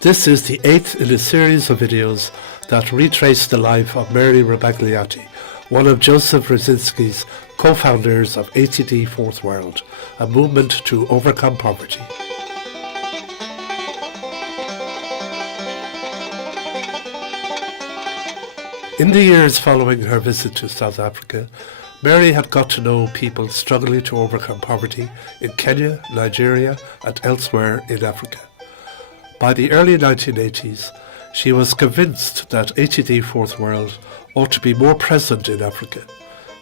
This is the 8th in a series of videos that retrace the life of Mary Rabagliati, one of Joseph Wresinski's co-founders of ATD Fourth World, a movement to overcome poverty. In the years following her visit to South Africa, Mary had got to know people struggling to overcome poverty in Kenya, Nigeria and elsewhere in Africa. By the early 1980s, she was convinced that ATD Fourth World ought to be more present in Africa.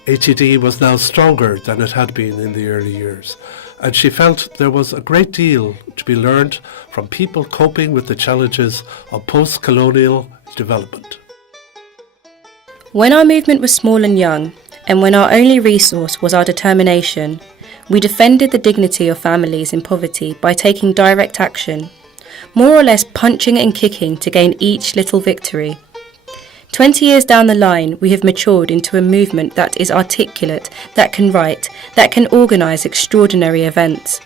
ATD was now stronger than it had been in the early years, and she felt there was a great deal to be learned from people coping with the challenges of post-colonial development. When our movement was small and young, and when our only resource was our determination, we defended the dignity of families in poverty by taking direct action, more or less punching and kicking to gain each little victory. 20 years down the line, we have matured into a movement that is articulate, that can write, that can organise extraordinary events.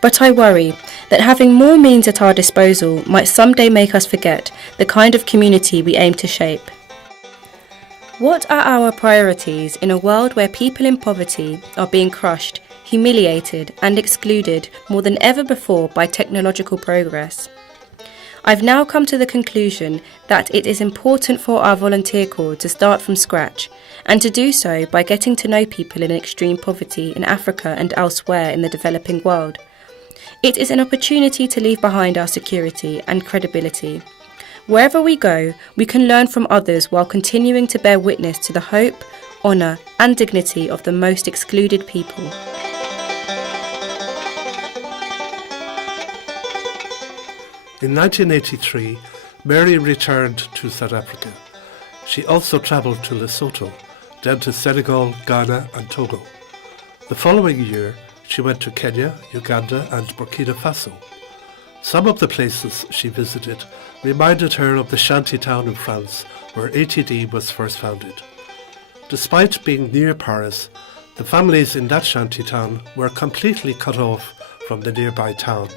But I worry that having more means at our disposal might someday make us forget the kind of community we aim to shape. What are our priorities in a world where people in poverty are being crushed, humiliated and excluded more than ever before by technological progress? I've now come to the conclusion that it is important for our volunteer corps to start from scratch, and to do so by getting to know people in extreme poverty in Africa and elsewhere in the developing world. It is an opportunity to leave behind our security and credibility. Wherever we go, we can learn from others while continuing to bear witness to the hope, honour and dignity of the most excluded people. In 1983, Mary returned to South Africa. She also travelled to Lesotho, then to Senegal, Ghana and Togo. The following year, she went to Kenya, Uganda and Burkina Faso. Some of the places she visited reminded her of the shanty town in France where ATD was first founded. Despite being near Paris, the families in that shanty town were completely cut off from the nearby town,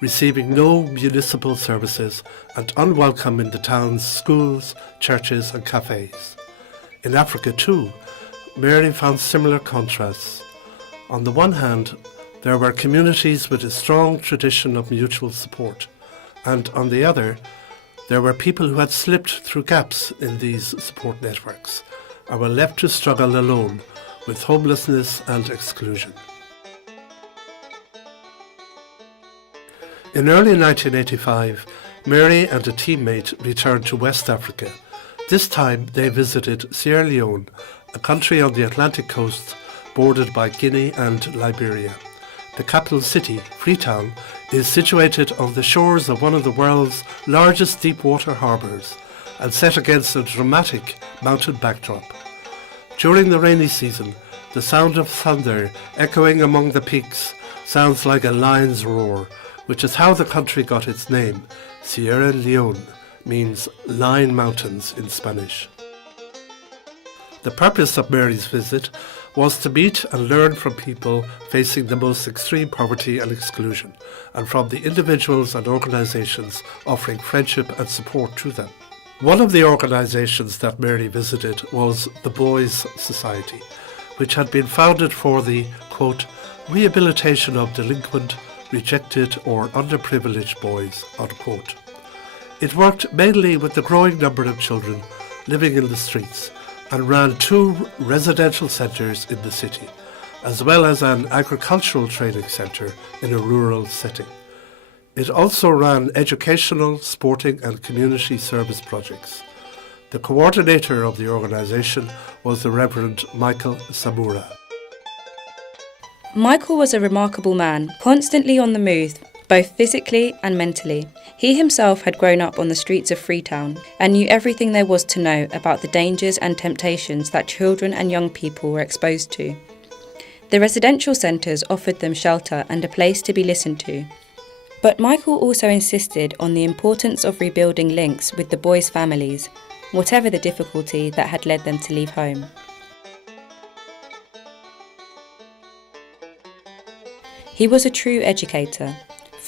receiving no municipal services and unwelcome in the town's schools, churches and cafes. In Africa too, Mary found similar contrasts. On the one hand, there were communities with a strong tradition of mutual support, and on the other, there were people who had slipped through gaps in these support networks and were left to struggle alone with homelessness and exclusion. In early 1985, Mary and a teammate returned to West Africa. This time they visited Sierra Leone, a country on the Atlantic coast bordered by Guinea and Liberia. The capital city, Freetown, is situated on the shores of one of the world's largest deep-water harbours and set against a dramatic mountain backdrop. During the rainy season, the sound of thunder echoing among the peaks sounds like a lion's roar, which is how the country got its name. Sierra Leone means Lion Mountains in Spanish. The purpose of Mary's visit was to meet and learn from people facing the most extreme poverty and exclusion, and from the individuals and organisations offering friendship and support to them. One of the organisations that Mary visited was the Boys Society, which had been founded for the, quote, rehabilitation of delinquent, rejected or underprivileged boys, unquote. It worked mainly with the growing number of children living in the streets and ran 2 residential centres in the city, as well as an agricultural training centre in a rural setting. It also ran educational, sporting and community service projects. The coordinator of the organisation was the Reverend Michael Samura. Michael was a remarkable man, constantly on the move, both physically and mentally. He himself had grown up on the streets of Freetown and knew everything there was to know about the dangers and temptations that children and young people were exposed to. The residential centres offered them shelter and a place to be listened to. But Michael also insisted on the importance of rebuilding links with the boys' families, whatever the difficulty that had led them to leave home. He was a true educator.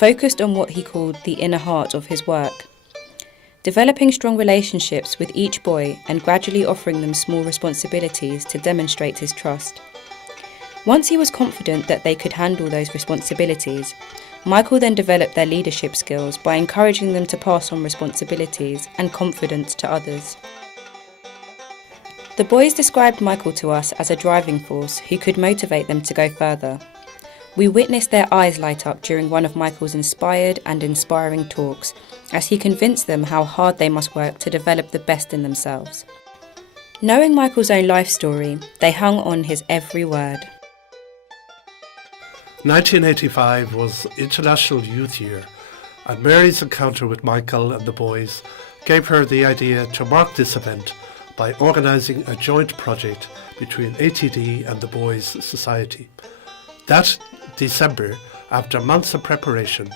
focused on what he called the inner heart of his work, developing strong relationships with each boy and gradually offering them small responsibilities to demonstrate his trust. Once he was confident that they could handle those responsibilities, Michael then developed their leadership skills by encouraging them to pass on responsibilities and confidence to others. The boys described Michael to us as a driving force who could motivate them to go further. We witnessed their eyes light up during one of Michael's inspired and inspiring talks as he convinced them how hard they must work to develop the best in themselves. Knowing Michael's own life story, they hung on his every word. 1985 was International Youth Year, and Mary's encounter with Michael and the boys gave her the idea to mark this event by organising a joint project between ATD and the Boys Society. That December, after months of preparation,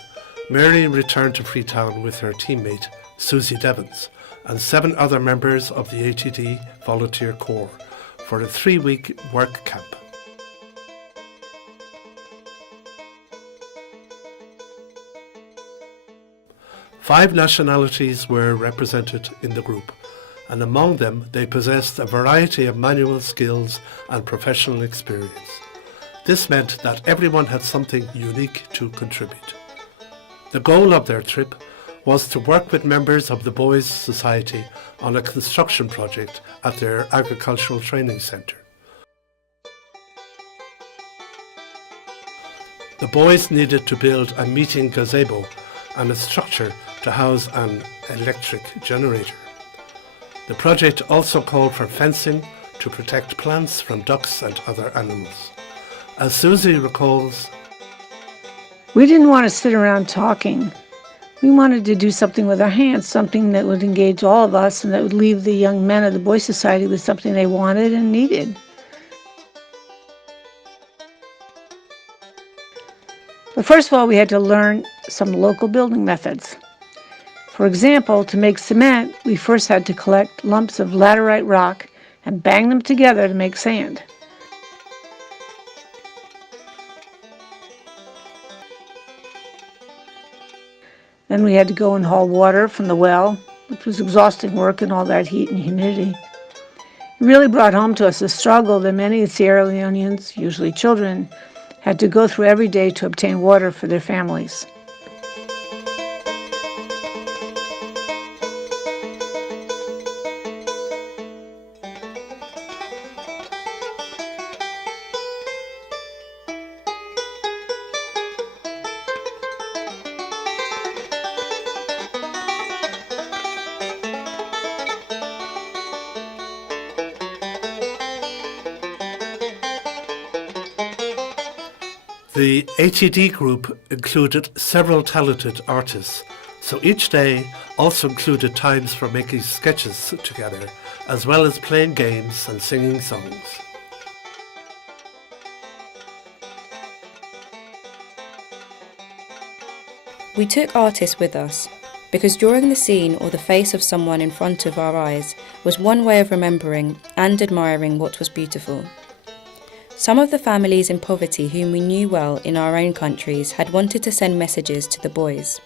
Mary returned to Freetown with her teammate Susie Devons and 7 other members of the ATD Volunteer Corps for a 3-week work camp. Five nationalities were represented in the group, and among them they possessed a variety of manual skills and professional experience. This meant that everyone had something unique to contribute. The goal of their trip was to work with members of the Boys Society on a construction project at their agricultural training centre. The boys needed to build a meeting gazebo and a structure to house an electric generator. The project also called for fencing to protect plants from ducks and other animals. As Susie recalls, we didn't want to sit around talking. We wanted to do something with our hands, something that would engage all of us and that would leave the young men of the Boys Society with something they wanted and needed. But first of all, we had to learn some local building methods. For example, to make cement, we first had to collect lumps of laterite rock and bang them together to make sand. Then we had to go and haul water from the well, which was exhausting work in all that heat and humidity. It really brought home to us the struggle that many Sierra Leoneans, usually children, had to go through every day to obtain water for their families. The ATD group included several talented artists, so each day also included times for making sketches together, as well as playing games and singing songs. We took artists with us, because drawing the scene or the face of someone in front of our eyes was one way of remembering and admiring what was beautiful. Some of the families in poverty whom we knew well in our own countries had wanted to send messages to the boys.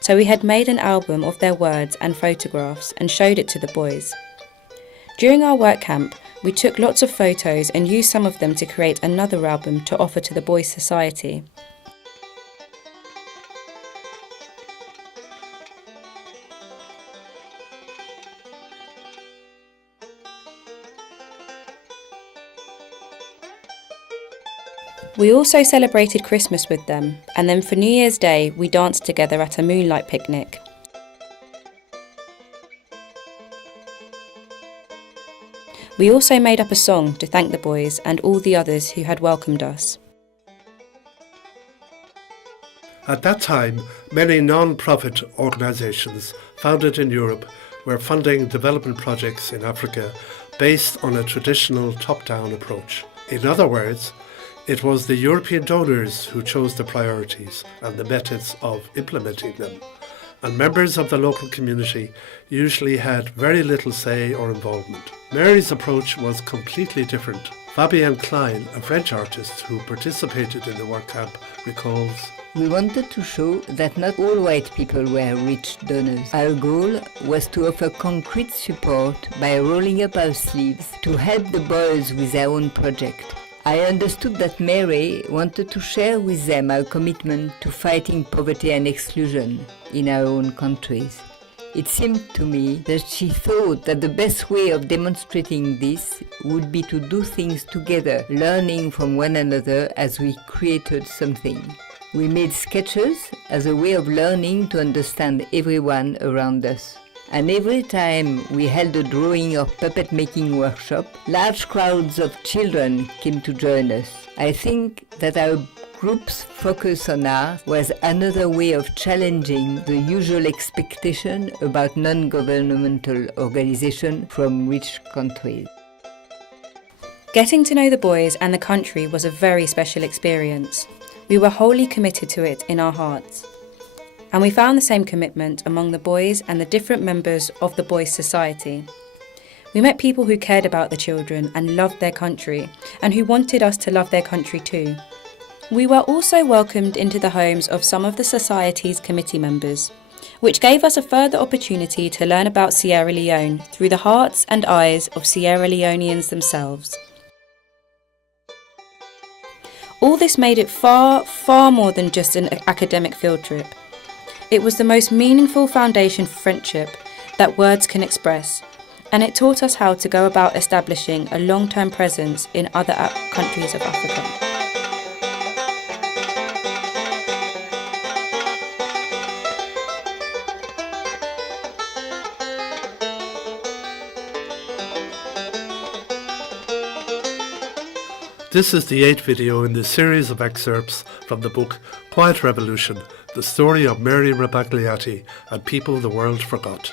So we had made an album of their words and photographs and showed it to the boys. During our work camp, we took lots of photos and used some of them to create another album to offer to the Boys Society. We also celebrated Christmas with them, and then for New Year's Day we danced together at a moonlight picnic. We also made up a song to thank the boys and all the others who had welcomed us. At that time, many non-profit organisations founded in Europe were funding development projects in Africa based on a traditional top-down approach. In other words, it was the European donors who chose the priorities and the methods of implementing them, and members of the local community usually had very little say or involvement. Mary's approach was completely different Fabienne Klein, a French artist who participated in the work camp, recalls, "We wanted to show that not all white people were rich donors. Our goal was to offer concrete support by rolling up our sleeves to help the boys with their own project. I understood that Mary wanted to share with them our commitment to fighting poverty and exclusion in our own countries. It seemed to me that she thought that the best way of demonstrating this would be to do things together, learning from one another as we created something. We made sketches as a way of learning to understand everyone around us. And every time we held a drawing or puppet making workshop, large crowds of children came to join us. I think that our group's focus on art was another way of challenging the usual expectation about non-governmental organizations from rich countries." Getting to know the boys and the country was a very special experience. We were wholly committed to it in our hearts. And we found the same commitment among the boys and the different members of the Boys' Society. We met people who cared about the children and loved their country, and who wanted us to love their country too. We were also welcomed into the homes of some of the Society's committee members, which gave us a further opportunity to learn about Sierra Leone through the hearts and eyes of Sierra Leoneans themselves. All this made it far, far more than just an academic field trip. It was the most meaningful foundation for friendship that words can express, and it taught us how to go about establishing a long-term presence in other countries of Africa. This is the 8th video in the series of excerpts from the book Quiet Revolution, the story of Mary Rabagliati and people the world forgot.